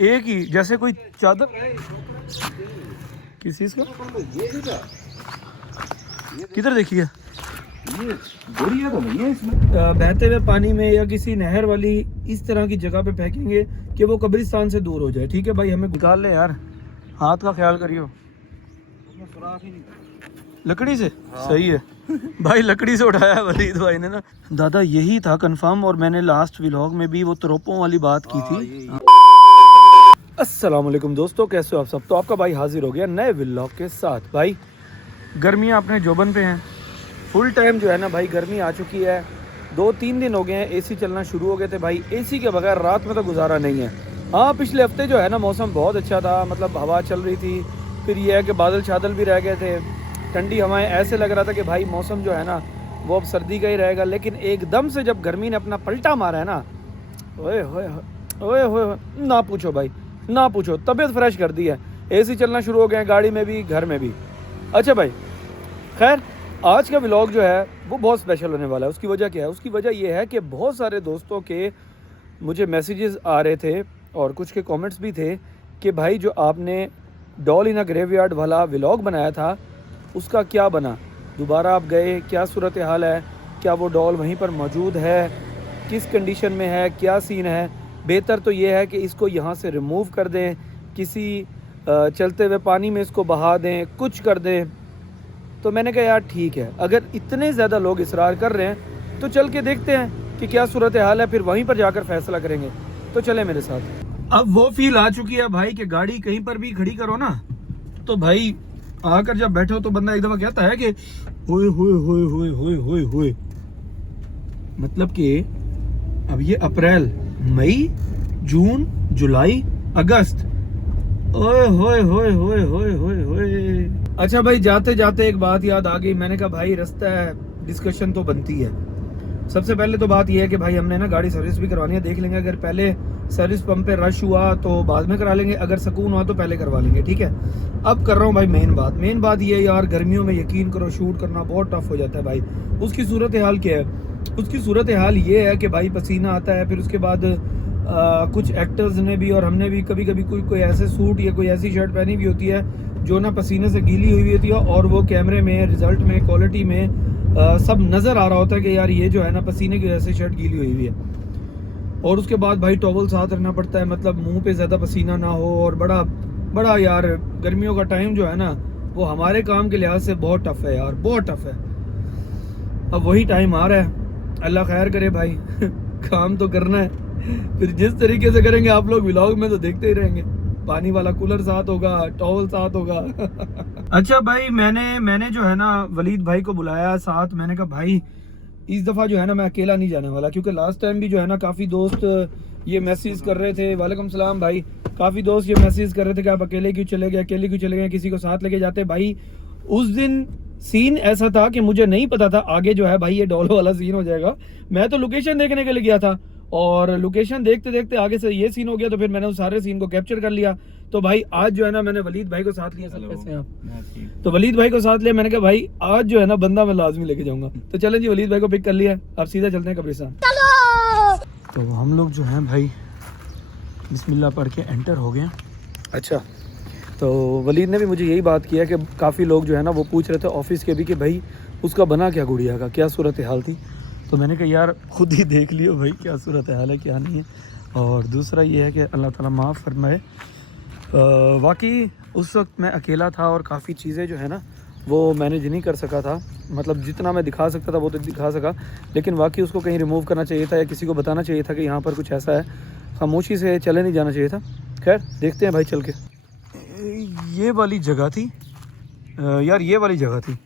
एक ही जैसे कोई चादर किस चीज़ का किधर देखिए ये गोरियां तो नहीं है इसमें। बहते हुए पानी में या किसी नहर वाली इस तरह की जगह पे फेंकेंगे कि वो कब्रिस्तान से दूर हो जाए। ठीक है भाई, हमें निकाल ले यार, हाथ का ख्याल करियो। सुराख ही नहीं। लकड़ी से सही है भाई, लकड़ी से उठाया वलीद भाई ने ना। दादा यही था कंफर्म, और मैंने लास्ट व्लॉग में भी वो तरोपों वाली बात की थी। अस्सलाम वालेकुम दोस्तों, कैसे हो आप सब। तो आपका भाई हाजिर हो गया नए व्लॉग के साथ। भाई गर्मियाँ अपने जोबन पे हैं, फुल टाइम जो है ना भाई गर्मी आ चुकी है। 2-3 दिन हो गए हैं एसी चलना शुरू हो गए थे भाई। एसी के बगैर रात में तो गुजारा नहीं है। हाँ पिछले हफ्ते जो है ना मौसम बहुत अच्छा था, मतलब हवा चल रही थी, फिर ये है कि बादल छादल भी रह गए थे, ठंडी हवाएं, ऐसे लग रहा था कि भाई मौसम जो है ना वो अब सर्दी का ही रहेगा। लेकिन एकदम से जब गर्मी ने अपना पलटा मारा है ना, ओए होए ओए होए, ना पूछो भाई ना पूछो, तबीयत फ्रेश कर दी है। एसी चलना शुरू हो गए हैं, गाड़ी में भी घर में भी। अच्छा भाई खैर, आज का व्लॉग जो है वो बहुत स्पेशल होने वाला है। उसकी वजह क्या है? उसकी वजह ये है कि बहुत सारे दोस्तों के मुझे मैसेजेस आ रहे थे और कुछ के कमेंट्स भी थे कि भाई जो आपने डॉल इन अ ग्रेवयार्ड वाला व्लॉग बनाया था उसका क्या बना, दोबारा आप गए, क्या सूरत हाल है, क्या वो डॉल वहीं पर मौजूद है, किस कंडीशन में है, क्या सीन है। बेहतर तो ये है कि इसको यहाँ से रिमूव कर दें, किसी चलते हुए पानी में इसको बहा दें, कुछ कर दें। तो मैंने कहा यार ठीक है, अगर इतने ज़्यादा लोग इसरार कर रहे हैं तो चल के देखते हैं कि क्या सूरत हाल है, फिर वहीं पर जाकर फैसला करेंगे। तो चले मेरे साथ। अब वो फील आ चुकी है भाई कि गाड़ी कहीं पर भी खड़ी करो ना तो भाई आकर जब बैठो तो बंदा एक दफ़ा कहता है कि होए होए होए होए होए होए होए, मतलब कि अब ये अप्रैल, मई, जून, जुलाई, अगस्त, ओए होए होए होए होए होए होए। अच्छा भाई जाते जाते एक बात याद आ गई। मैंने कहा भाई रास्ता है, डिस्कशन तो बनती है। सबसे पहले तो बात यह है कि भाई हमने ना गाड़ी सर्विस भी करवानी है। देख लेंगे, अगर पहले सर्विस पंप पे रश हुआ तो बाद में करा लेंगे, अगर सुकून हुआ तो पहले करवा लेंगे। ठीक है, अब कर रहा हूँ भाई मेन बात ये यार, गर्मियों में यकीन करो शूट करना बहुत टफ हो जाता है भाई। उसकी सूरत हाल क्या है? उसकी सूरत हाल ये है कि भाई पसीना आता है, फिर उसके बाद कुछ एक्टर्स ने भी और हमने भी कभी कभी कोई ऐसे सूट या कोई ऐसी शर्ट पहनी भी होती है जो ना पसीने से गीली हुई होती है, और वो कैमरे में, रिजल्ट में, क्वालिटी में सब नज़र आ रहा होता है कि यार ये जो है ना पसीने की वजह से शर्ट गीली हुई है। और उसके बाद भाई टॉवल साथ रखना पड़ता है, मतलब मुंह पे ज़्यादा पसीना ना हो। और बड़ा बड़ा यार गर्मियों का टाइम जो है ना वो हमारे काम के लिहाज से बहुत टफ है यार, बहुत टफ है। अब वही टाइम आ रहा है, अल्लाह खैर करे भाई काम तो करना है, फिर जिस तरीके से करेंगे आप लोग व्लॉग में तो देखते ही रहेंगे। पानी वाला कूलर साथ होगा, टॉवल साथ होगा अच्छा भाई मैंने जो है ना वलीद भाई को बुलाया साथ। मैंने कहा भाई इस दफ़ा जो है ना मैं अकेला नहीं जाने वाला, क्योंकि लास्ट टाइम भी जो है ना काफ़ी दोस्त ये मैसेज कर रहे थे। वालेकुम सलाम भाई। काफ़ी दोस्त ये मैसेज कर रहे थे कि आप अकेले क्यों चले गए, अकेले क्यों चले गए, किसी को साथ लेके जाते। भाई उस दिन सीन ऐसा था कि मुझे नहीं पता था आगे जो है भाई ये डॉल वाला सीन हो जाएगा। मैं तो लोकेशन देखने के लिए गया था, और लोकेशन देखते देखते आगे से ये सीन हो गया, तो फिर मैंने उस सारे सीन को कैप्चर कर लिया। तो भाई आज जो है ना मैंने वलीद भाई को साथ लिया। सब कैसे हैं आप? तो वलीद भाई को साथ लिया। मैंने कहा भाई आज जो है ना बंदा मैं लाजमी लेके जाऊंगा। तो चलें जी, वलीद भाई को पिक कर लिया, अब सीधा चलते हैं कब्रिस्तान। तो हम लोग जो हैं भाई बिस्मिल्लाह पढ़ के एंटर हो गए। अच्छा, तो वलीद ने भी मुझे यही बात किया कि काफ़ी लोग जो है ना वो पूछ रहे थे ऑफिस के भी कि भाई उसका बना क्या, गुड़िया का क्या सूरत हाल थी। तो मैंने कहा यार खुद ही देख लियो भाई क्या सूरत हाल है क्या नहीं है। और दूसरा ये है कि अल्लाह ताला माफ़ फरमाए, वाकई उस वक्त मैं अकेला था और काफ़ी चीज़ें जो है ना वो मैनेज नहीं कर सका था। मतलब जितना मैं दिखा सकता था वो तो दिखा सका, लेकिन वाकई उसको कहीं रिमूव करना चाहिए था या किसी को बताना चाहिए था कि यहाँ पर कुछ ऐसा है। खामोशी से चले नहीं जाना चाहिए था। खैर देखते हैं भाई चल के। ये वाली जगह थी यार, ये वाली जगह थी।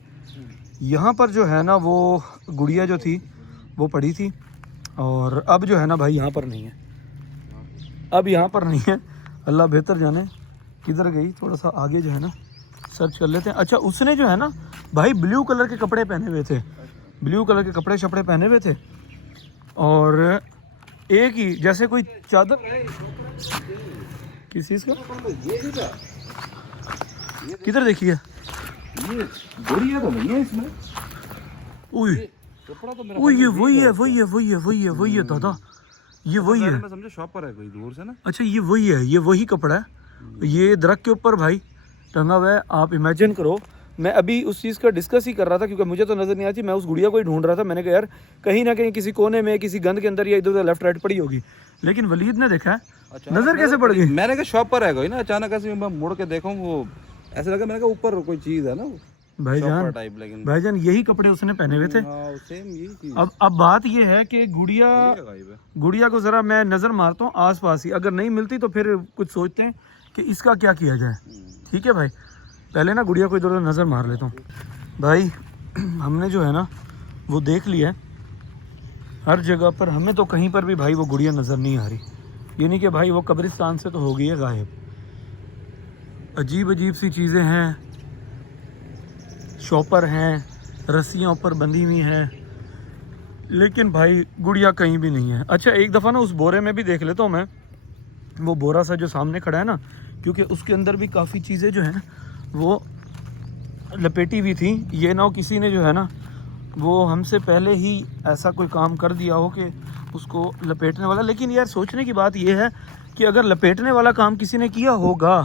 यहाँ पर जो है ना वो गुड़िया जो थी वो पड़ी थी, और अब जो है ना भाई यहाँ पर नहीं है, अब यहाँ पर नहीं है। अल्लाह बेहतर जाने किधर गई, थोड़ा सा आगे जो है ना सर्च कर लेते हैं। अच्छा उसने जो है ना भाई ब्लू कलर के कपड़े पहने हुए थे, ब्लू कलर के कपड़े शपड़े पहने हुए थे, और एक ही जैसे कोई चादर, किस चीज़ का किधर देखिए, ये गोरियां तो नहीं है इसमें। उई कपड़ा तो मेरा वही है दादा, ये वही है। मैं समझा शॉपर है कोई दूर से ना। अच्छा ये वही है, ये वही कपड़ा है, ये दरख्त के ऊपर भाई टंगा हुआ है। आप इमेजिन करो, मैं अभी उस चीज़ का डिस्कस ही कर रहा था क्योंकि मुझे तो नज़र नहीं आती, मैं उस गुड़िया को ही ढूंढ रहा था। मैंने कहा यार कहीं ना कहीं किसी कोने में किसी गंद के अंदर या इधर उधर लेफ्ट राइट पड़ी होगी, लेकिन वलीद ने देखा है। नज़र कैसे पड़ गई? मैंने कहा शॉपर है कोई ना, अचानक ऐसे मैं मुड़ के देखूं वो ऐसा लगा, मैंने कहा ऊपर कोई चीज़ है ना वो भाईजान। टाइप, लेकिन भाईजान यही कपड़े उसने पहने हुए थे। सेम यही चीज। अब बात ये है कि गुड़िया को ज़रा मैं नज़र मारता हूँ आस पास ही, अगर नहीं मिलती तो फिर कुछ सोचते हैं कि इसका क्या किया जाए। ठीक है भाई, पहले ना गुड़िया को इधर उधर नज़र मार लेता हूँ। भाई हमने जो है ना वो देख लिया है हर जगह पर, हमें तो कहीं पर भी भाई वो गुड़िया नज़र नहीं आ रही। ये नहीं कि भाई वो कब्रिस्तान से तो हो गई है गायब। अजीब अजीब सी चीज़ें हैं, शॉपर हैं, रस्सियाँ ऊपर बंधी हुई हैं, लेकिन भाई गुड़िया कहीं भी नहीं है। अच्छा एक दफ़ा ना उस बोरे में भी देख लेता हूँ मैं, वो बोरा सा जो सामने खड़ा है ना, क्योंकि उसके अंदर भी काफ़ी चीज़ें जो हैं वो लपेटी हुई थी। ये ना हो किसी ने जो है ना वो हमसे पहले ही ऐसा कोई काम कर दिया हो कि उसको लपेटने वाला। लेकिन यार सोचने की बात ये है कि अगर लपेटने वाला काम किसी ने किया होगा,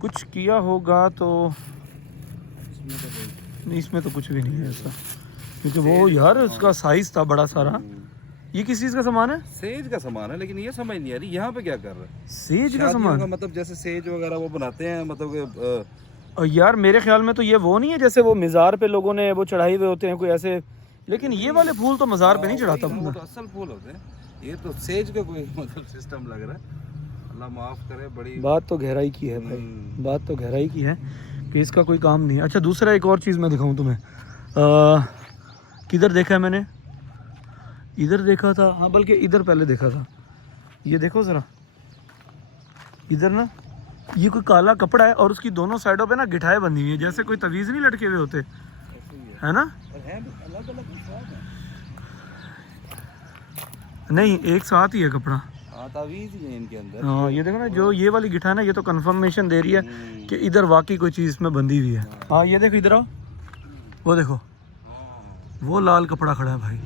कुछ किया होगा, तो नहीं इसमें तो कुछ भी नहीं है ऐसा, क्योंकि वो यार उसका साइज था बड़ा सारा। ये किस चीज़ का सामान है? सेज का सामान है, लेकिन ये समझ नहीं आ रही यहाँ पे क्या कर रहा है। सेज का सामान का मतलब जैसे सेज वगैरह वो बनाते हैं, मतलब कि और यार मेरे ख्याल में तो ये वो नहीं है जैसे वो मज़ार पे लोगों ने वो चढ़ाए हुए होते हैं कोई ऐसे, लेकिन ये वाले फूल तो मज़ार पे नहीं चढ़ाता वो बंदा। तो असल फूल होते हैं, ये तो सेज का कोई मतलब सिस्टम लग रहा है। अल्लाह माफ करे, बड़ी बात तो गहराई की है भाई, बात तो गहराई की है कि इसका कोई काम नहीं है। अच्छा दूसरा एक और चीज़ मैं दिखाऊं तुम्हें, किधर देखा है मैंने? इधर देखा था, हाँ बल्कि इधर पहले देखा था। ये देखो ज़रा, इधर ना ये कोई काला कपड़ा है और उसकी दोनों साइडों पे ना गिठाएं बंधी हुई है, जैसे कोई तवीज़ नहीं लटके हुए होते, है ना? नहीं एक साथ ही है कपड़ा, तावीज़ ही है इनके अंदर। हाँ ये देखो ना, जो ये वाली गिठा है ना, ये तो कंफर्मेशन दे रही है कि इधर वाकई कोई चीज़ इसमें बंधी हुई है। हाँ ये देखो इधर आओ, वो देखो वो लाल कपड़ा खड़ा है भाई।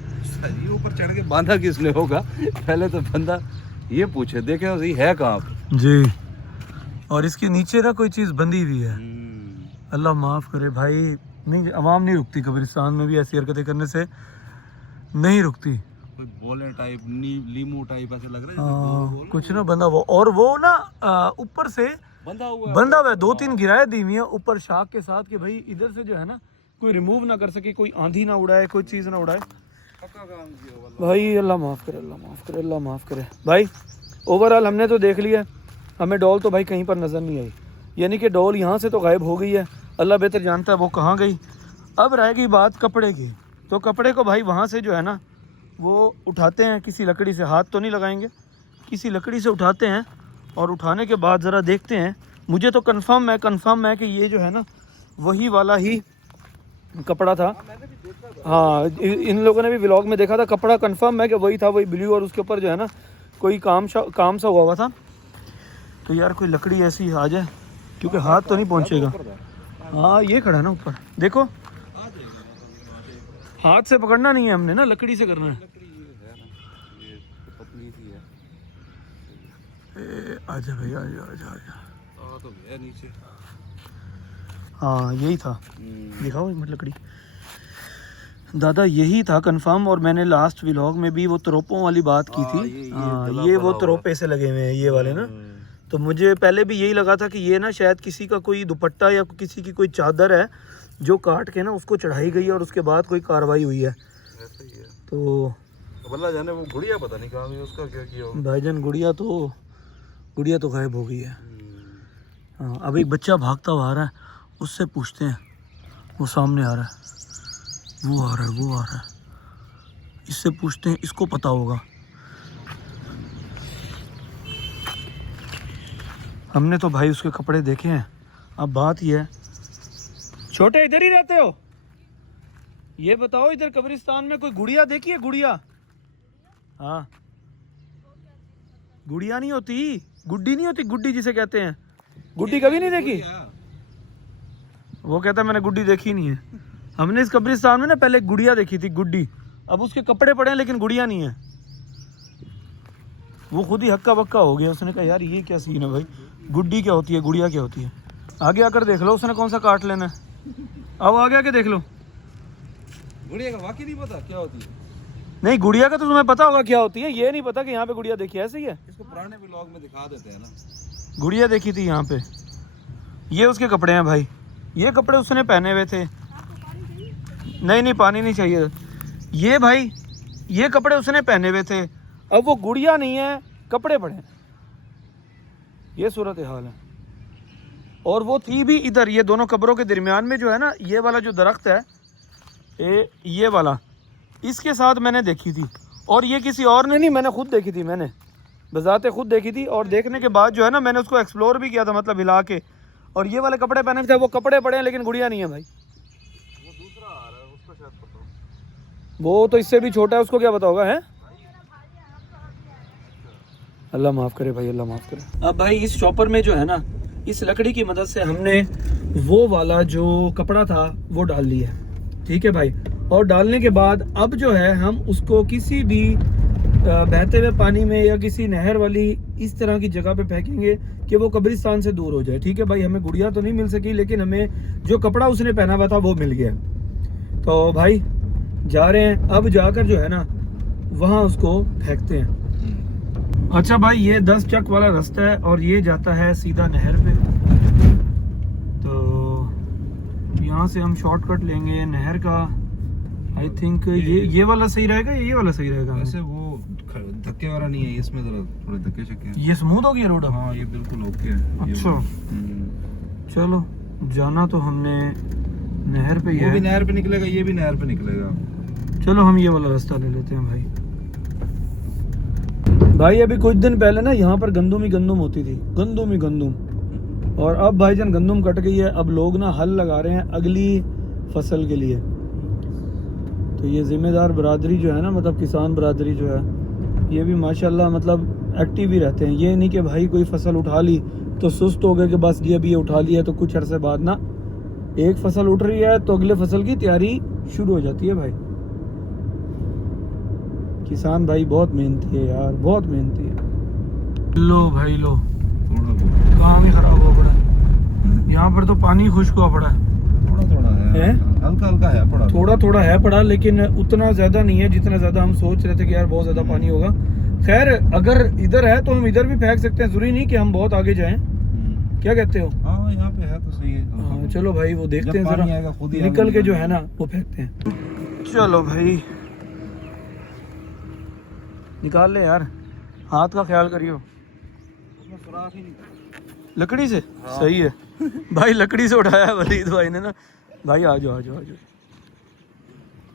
ये ऊपर चढ़ के बांधा किसने होगा? पहले तो बंदा ये पूछे देखे सही है कहाँ पे जी, और इसके नीचे ना कोई चीज़ बंधी हुई है। अल्लाह माफ़ करे भाई, नहीं आवाम नहीं रुकती कब्रिस्तान में भी, ऐसी हरकतें करने से नहीं रुकती। कोई बोले टाइप, लीमू टाइप ऐसे लग रहा है हाँ कुछ ना बंधा वो, और वो ना ऊपर से बंधा हुआ है, 2-3 गिराएं दी हुई है ऊपर शाख के साथ कि भाई इधर से जो है ना कोई रिमूव ना कर सके, कोई आंधी ना उड़ाए, कोई चीज़ ना उड़ाए। भाई अल्लाह माफ़ करे, अल्लाह माफ़ करे, अल्लाह माफ़ करे। भाई ओवरऑल हमने तो देख लिया, हमें डॉल तो भाई कहीं पर नज़र नहीं आई, यानी कि डॉल यहाँ से तो गायब हो गई है, अल्लाह बेहतर जानता है वो कहाँ गई। अब रहेगी बात कपड़े की, तो कपड़े को भाई वहाँ से जो है ना वो उठाते हैं किसी लकड़ी से, हाथ तो नहीं लगाएंगे, किसी लकड़ी से उठाते हैं और उठाने के बाद ज़रा देखते हैं। मुझे तो कंफर्म है कि ये जो है ना वही वाला ही कपड़ा था। हाँ इन लोगों ने भी व्लॉग में देखा था, कपड़ा कंफर्म है कि वही था, वही ब्लू, और उसके ऊपर जो है ना कोई काम सा हुआ था। तो यार कोई लकड़ी ऐसी आ जाए, क्योंकि हाथ तो नहीं पहुंचेगा। हाँ ये खड़ा है ना ऊपर, देखो हाथ से पकड़ना नहीं है हमने ना, लकड़ी से करना है। आजा भाई आजा आजा आजा, तो है नीचे। हाँ यही था, दिखाओ एक मिनट लकड़ी। दादा यही था कंफर्म, और मैंने लास्ट व्लॉग में भी वो तरोपों वाली बात की थी। हाँ ये वो तरोपे से लगे हुए हैं ये वाले ना, तो मुझे पहले भी यही लगा था कि ये ना शायद किसी का कोई दुपट्टा या किसी की कोई चादर है जो काट के ना उसको चढ़ाई गई और उसके बाद कोई कार्रवाई हुई है। ऐसा ही है। तो बल्ला जाने वो गुड़िया पता नहीं कहाँ गई, उसका क्या किया होगा। भाईजान गुड़िया तो गायब हो गई है। हाँ अब एक बच्चा भागता हुआ आ रहा है, उससे पूछते हैं, वो सामने आ रहा है, वो आ रहा है, इससे पूछते हैं, इसको पता होगा। हमने तो भाई उसके कपड़े देखे हैं। अब बात ये है, छोटे इधर ही रहते हो, ये बताओ इधर कब्रिस्तान में कोई गुड़िया देखी है? गुड़िया, हाँ गुड़िया नहीं होती, गुड्डी नहीं होती, गुड्डी जिसे कहते हैं, गुड्डी कभी नहीं देखी? वो कहता मैंने गुड्डी देखी नहीं है। हमने इस कब्रिस्तान में ना पहले गुड़िया देखी थी, गुड्डी, अब उसके कपड़े पड़े हैं लेकिन गुड़िया नहीं है। वो खुद ही हक्का बक्का हो गया। उसने कहा यार ये क्या सीन है भाई, गुड्डी क्या होती है, गुड़िया क्या होती है। आगे आकर देख लो उसने कौन सा काट लेना है। अब आगे आके देख लो। गुड़िया का वाकई नहीं पता क्या होती है। नहीं गुड़िया का तो तुम्हें पता होगा क्या होती है, ये नहीं पता कि यहाँ पे गुड़िया देखी है। ऐसे ही है, इसको पुराने व्लॉग में दिखा देते हैं ना। गुड़िया देखी थी यहाँ पे। ये उसके कपड़े हैं भाई, ये कपड़े उसने पहने हुए थे। नहीं नहीं पानी नहीं चाहिए। ये भाई ये कपड़े उसने पहने हुए थे, अब वो गुड़िया नहीं है, कपड़े पड़े हैं। ये सूरत हाल है। और वो थी भी इधर, ये दोनों कब्रों के दरमियान में जो है ना, ये वाला जो दरख्त है, ये वाला, इसके साथ मैंने देखी थी। और ये किसी और ने नहीं, मैंने खुद देखी थी, मैंने बजाते खुद देखी थी। और देखने के बाद जो है ना मैंने उसको एक्सप्लोर भी किया था, मतलब हिला के। और ये वाले कपड़े पहने थे, वो कपड़े पड़े हैं लेकिन गुड़िया नहीं है भाई। वो दूसरा आ रहा है, उसको शायद पता हो। वो तो इससे भी छोटा है, उसको क्या पता होगा है। अल्लाह माफ़ करे भाई, अल्लाह माफ़ करे। अब भाई इस चॉपर में जो है ना, इस लकड़ी की मदद से हमने वो वाला जो कपड़ा था वो डाल लिया, ठीक है भाई। और डालने के बाद अब जो है हम उसको किसी भी बहते हुए पानी में या किसी नहर वाली इस तरह की जगह पे फेंकेंगे कि वो कब्रिस्तान से दूर हो जाए, ठीक है भाई। हमें गुड़िया तो नहीं मिल सकी, लेकिन हमें जो कपड़ा उसने पहना हुआ था वो मिल गया। तो भाई जा रहे हैं, अब जाकर जो है ना वहाँ उसको फेंकते हैं। अच्छा भाई ये 10 चक वाला रास्ता है और ये जाता है सीधा नहर पे। तो यहाँ से हम शॉर्टकट लेंगे नहर का। आई थिंक ये वाला सही रहेगा या ये वाला सही रहेगा। वैसे वो धक्के वाला नहीं है, इसमें जरा थोड़े धक्के शक्के हैं। ये स्मूथ हो गया रोड। हाँ ये बिल्कुल ओके है। अच्छा चलो, जाना तो हमने नहर पे ही वो है। भी नहर पे निकलेगा, ये भी नहर पे निकलेगा। चलो हम ये वाला रास्ता ले लेते हैं भाई। भाई अभी कुछ दिन पहले ना यहाँ पर गंदुम ही गंदुम होती थी, गंदुम ही गंदुम। और अब भाईजान गंदुम कट गई है, अब लोग ना हल लगा रहे हैं अगली फसल के लिए। तो ये ज़िम्मेदार बरादरी जो है ना, मतलब किसान बरादरी जो है, ये भी माशाल्लाह मतलब एक्टिव ही रहते हैं। ये नहीं कि भाई कोई फसल उठा ली तो सुस्त हो गए कि बस ये अभी उठा लिया तो कुछ अरसे बाद ना, एक फसल उठ रही है तो अगले फसल की तैयारी शुरू हो जाती है भाई। किसान भाई बहुत मेहनती है यार, बहुत मेहनती है। लो भाई लो, थोड़ा बहुत काम ही खराब हुआ पड़ा है। यहाँ पर तो पानी खुश्क हुआ पड़ा है। थोड़ा है, हल्का हल्का है पड़ा, थोड़ा थोड़ा है पड़ा, लेकिन उतना ज्यादा नहीं है जितना ज्यादा हम सोच रहे थे कि यार बहुत ज्यादा पानी होगा। खैर अगर इधर है तो हम इधर भी फेंक सकते हैं, जरूरी नहीं कि हम बहुत आगे जाएं। क्या कहते हो? हाँ यहाँ पे है तो सही है। हाँ चलो भाई वो देखते हैं जब पानी जरा, आएगा खुद ही निकल आगे के जो निकल है ना वो फेंकते हैं। चलो भाई निकाल ले यार, हाथ का ख्याल करियो। उसमें सुराख ही नहीं। लकड़ी से सही है भाई, लकड़ी से उठाया वलीद भाई ने ना। भाई आ जाओ आ जाओ आ जाओ।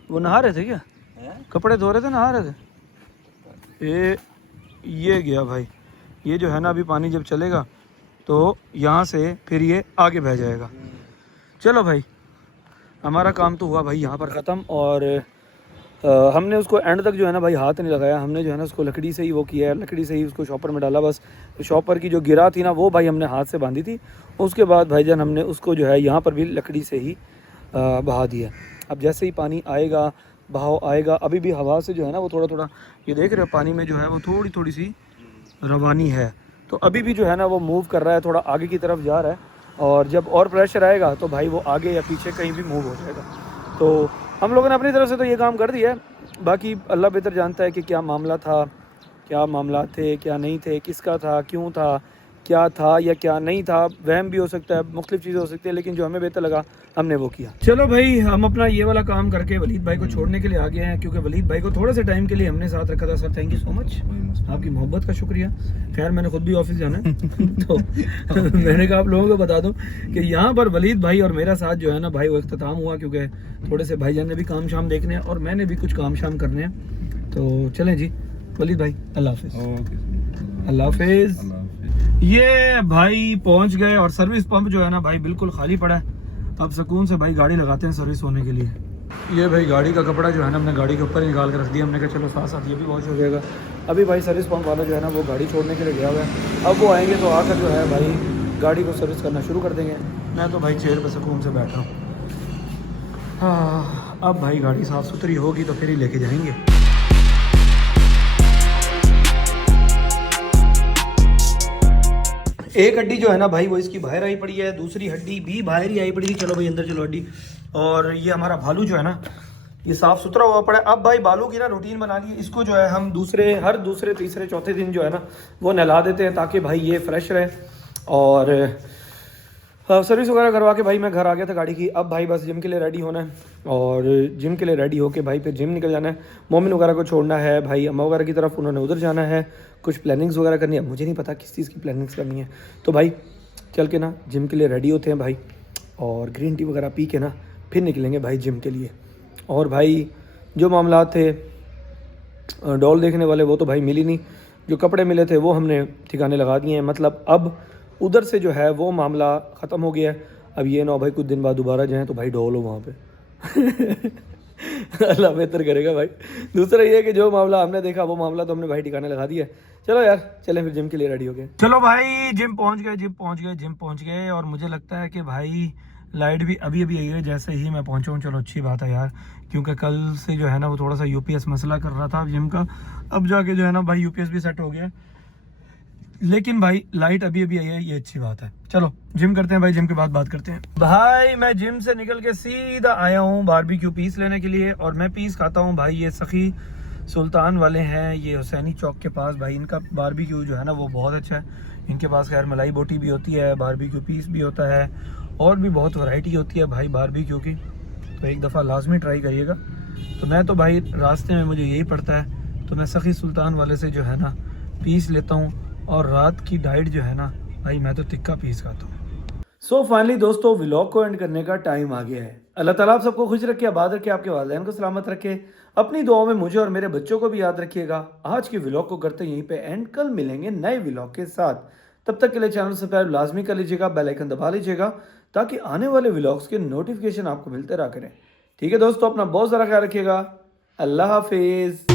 वो नहा रहे थे क्या? कपड़े धो रहे थे, नहा रहे थे। ये गया भाई, ये जो है ना अभी पानी जब चलेगा तो यहाँ से फिर ये आगे बह जाएगा। चलो भाई हमारा काम तो हुआ भाई यहाँ पर ख़त्म। और हमने उसको एंड तक जो है ना भाई हाथ नहीं लगाया, हमने जो है ना उसको लकड़ी से ही वो किया है, लकड़ी से ही उसको शॉपर में डाला बस। शॉपर की जो गिरा थी ना वो भाई हमने हाथ से बांधी थी। उसके बाद भाईजान हमने उसको जो है यहाँ पर भी लकड़ी से ही बहा दिया। अब जैसे ही पानी आएगा, बहाव आएगा, अभी भी हवा से जो है ना वो थोड़ा थोड़ा, ये देख रहे हो पानी में जो है वो थोड़ी थोड़ी सी रवानी है। तो अभी भी जो है ना वो मूव कर रहा है, थोड़ा आगे की तरफ जा रहा है। और जब और प्रेशर आएगा तो भाई वो आगे या पीछे कहीं भी मूव हो जाएगा। तो हम लोगों ने अपनी तरफ से तो ये काम कर दिया है, बाकी अल्लाह बेहतर जानता है कि क्या मामला था, क्या मामला थे, क्या नहीं थे, किसका था, क्यों था, क्या था या क्या नहीं था। वहम भी हो सकता है, मुख्तलिफ चीज़ें हो सकती है, लेकिन जो हमें बेहतर लगा हमने वो किया। चलो भाई हम अपना ये वाला काम करके वलीद भाई को छोड़ने के लिए आ गए हैं, क्योंकि वलीद भाई को थोड़े से टाइम के लिए हमने साथ रखा था। Sir thank you so much, आपकी मोहब्बत का शुक्रिया। खैर मैंने खुद भी ऑफिस जाना है तो मैंने कहा आप लोगों को बता दूं कि यहाँ पर वलीद भाई और मेरा साथ जो है ना भाई वो इख्तिताम हुआ, क्योंकि थोड़े से भाईजान ने भी काम शाम देखने हैं और मैंने भी कुछ काम शाम करने हैं। तो चलें जी वलीद भाई, अल्लाह हाफिज़। अल्लाह हाफिज़। ये भाई पहुंच गए और सर्विस पंप जो है ना भाई बिल्कुल खाली पड़ा है। अब सुकून से भाई गाड़ी लगाते हैं सर्विस होने के लिए। ये भाई गाड़ी का कपड़ा जो है ना हमने गाड़ी के ऊपर ही निकाल कर रख दिया। हमने कहा चलो साथ साथ ये भी वॉश हो जाएगा। अभी भाई सर्विस पंप वाला जो है ना वो गाड़ी छोड़ने के लिए गया हुआ है। अब वो आएंगे तो आकर जो है भाई गाड़ी को सर्विस करना शुरू कर देंगे। मैं तो भाई चेयर पर सुकून से बैठा हूँ। हाँ अब भाई गाड़ी साफ़ सुथरी होगी तो फिर ही लेके जाएंगे। एक हड्डी जो है ना भाई वो इसकी बाहर आई पड़ी है, दूसरी हड्डी भी बाहर ही आई पड़ी थी। चलो भाई अंदर चलो हड्डी। और ये हमारा भालू जो है ना ये साफ़ सुथरा हुआ पड़ा है। अब भाई बालू की ना रूटीन बना ली है, इसको जो है हम हर दूसरे तीसरे चौथे दिन जो है ना वो नहला देते हैं ताकि भाई ये फ्रेश रहे। और सर्विस वगैरह करवा के भाई मैं घर आ गया था गाड़ी की। अब भाई बस जिम के लिए रेडी होना है और जिम के लिए रेडी होके भाई फिर जिम निकल जाना है। मोमिन वगैरह को छोड़ना है भाई अम्मा वगैरह की तरफ, उन्होंने उधर जाना है, कुछ प्लानिंग्स वगैरह करनी है। मुझे नहीं पता किस चीज़ की प्लानिंग्स करनी है। तो भाई चल के ना जिम के लिए रेडी होते हैं भाई, और ग्रीन टी वगैरह पी के ना फिर निकलेंगे भाई जिम के लिए। और भाई जो मामला थे डॉल देखने वाले वो तो भाई मिली नहीं, जो कपड़े मिले थे वो हमने ठिकाने लगा दिए हैं। मतलब अब उधर से जो है वो मामला ख़त्म हो गया है। अब ये ना भाई कुछ दिन बाद दोबारा जाएं तो भाई डॉल हो वहाँ पे अल्लाह बेहतर करेगा भाई। दूसरा ये है कि जो मामला हमने देखा वो मामला तो हमने भाई ठिकाने लगा दिया है। चलो यार चलें फिर जिम के लिए रेडी हो गए। चलो भाई जिम पहुँच गए और मुझे लगता है कि भाई लाइट भी अभी अभी आई है जैसे ही मैं पहुंचा हूँ। चलो अच्छी बात है यार, क्योंकि कल से जो है ना वो थोड़ा सा यूपीएस मसला कर रहा था जिम का। अब जाके जो है ना भाई यूपीएस भी सेट हो गया, लेकिन भाई लाइट अभी अभी आई है, ये अच्छी बात है। चलो जिम करते हैं भाई, जिम के बाद बात करते हैं। भाई मैं जिम से निकल के सीधा आया हूँ बारबेक्यू पीस लेने के लिए, और मैं पीस खाता हूँ भाई ये सखी सुल्तान वाले हैं, ये हुसैनी चौक के पास। भाई इनका बारबेक्यू जो है ना वो बहुत अच्छा है। इनके पास खैर मलाई बोटी भी होती है, बारबेक्यू पीस भी होता है, और भी बहुत वैरायटी होती है भाई बारबेक्यू की। तो एक दफ़ा लाजमी ट्राई करिएगा। तो मैं तो भाई रास्ते में मुझे यही पड़ता है, तो मैं सखी सुल्तान वाले से जो है ना पीस लेता हूँ, और रात की डाइट जो है ना भाई मैं तो तिक्का पीस खाता हूँ। सो फाइनली दोस्तों व्लॉग को एंड करने का टाइम आ गया है। अल्लाह ताला आप सबको खुश रखे, आबाद रखे, आपके वालिदैन को सलामत रखे। अपनी दुआओं में मुझे और मेरे बच्चों को भी याद रखिएगा। आज के व्लॉग को करते यहीं पे एंड, कल मिलेंगे नए व्लॉग के साथ। तब तक के लिए चैनल सब्सक्राइब लाजमी कर लीजिएगा, बेल आइकन दबा लीजिएगा ताकि आने वाले व्लॉग्स के नोटिफिकेशन आपको मिलते रहा करें। ठीक है दोस्तों, अपना बहुत सारा ख्याल रखिएगा। अल्लाह हाफिज़।